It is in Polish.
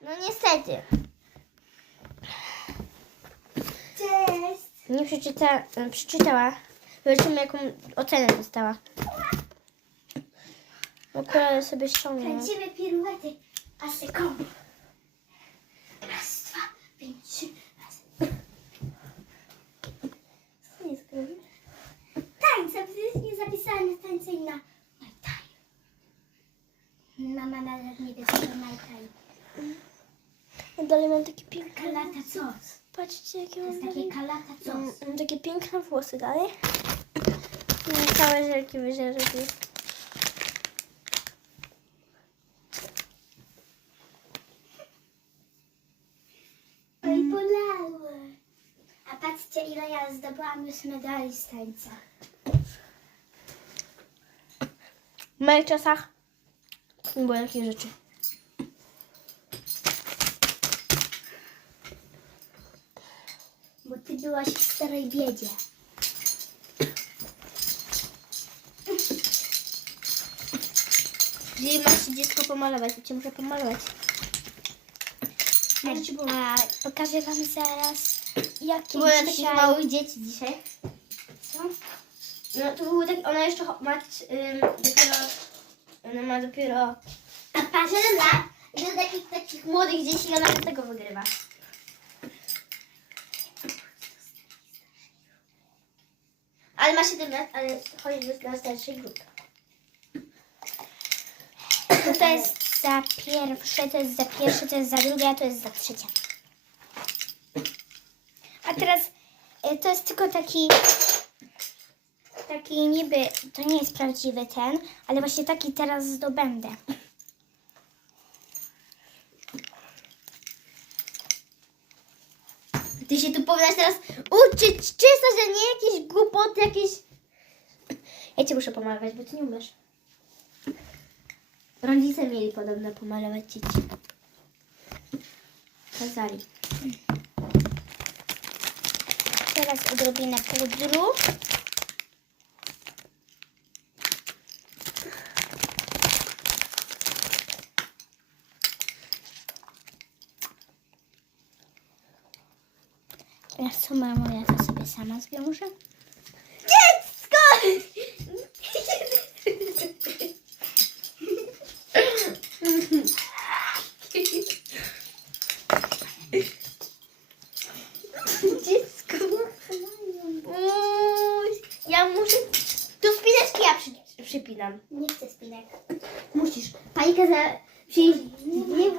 No niestety. Cześć. Nie przeczyta, przeczytała. Zobaczymy jaką ocenę dostała. Okulary sobie ściągnę. Kręcimy piruety. A sekund. Raz, dwa, pięć, trzy. Raz. Co jest robisz? Tańce, przecież nie zapisane tańce na. Mama nawet nie wie, co to My Time. Dalej mam takie piękne. Kalata cos. Patrzcie jakie mam takie kalata cos. mam takie piękne włosy dalej. Mam całe żelki wyżerki. No i. A patrzcie, ile ja zdobyłam już medali z tańca. W moich czasach nie było takich rzeczy. Ty byłaś w starej biedzie. Jeżeli masz się dziecko pomalować, to cię muszę pomalować. Było. A pokażę wam zaraz, jakie Było takich dzisiaj... małych dzieci dzisiaj. Co? No to były takie, ona jeszcze ma ym, dopiero, ona ma dopiero A patrzcie, dla, dla takich, takich młodych dzieci, ona nawet tego wygrywa. Ale ma 7 lat, ale chodzi do starszej grupy. to jest za pierwsze, to jest za pierwsze, to jest za drugie, a to jest za trzecie. A teraz y, to jest tylko taki, taki niby, to nie jest prawdziwy ten, ale właśnie taki teraz zdobędę. Ty się tu powinnaś teraz uczyć czysto, że nie jakieś głupoty, jakieś... Ja cię muszę pomalować, bo ty nie umiesz. Rodzice mieli podobno pomalować dzieci. Kazali. Teraz odrobinę pudru. Teraz co mamo, ja to sobie sama zwiążę. Dziecko! Dziecko. Ja muszę... Tu spineczki ja przy, przypinam. Nie chcę spinek. Musisz. Pani kazała przyjść... Nie, nie, nie,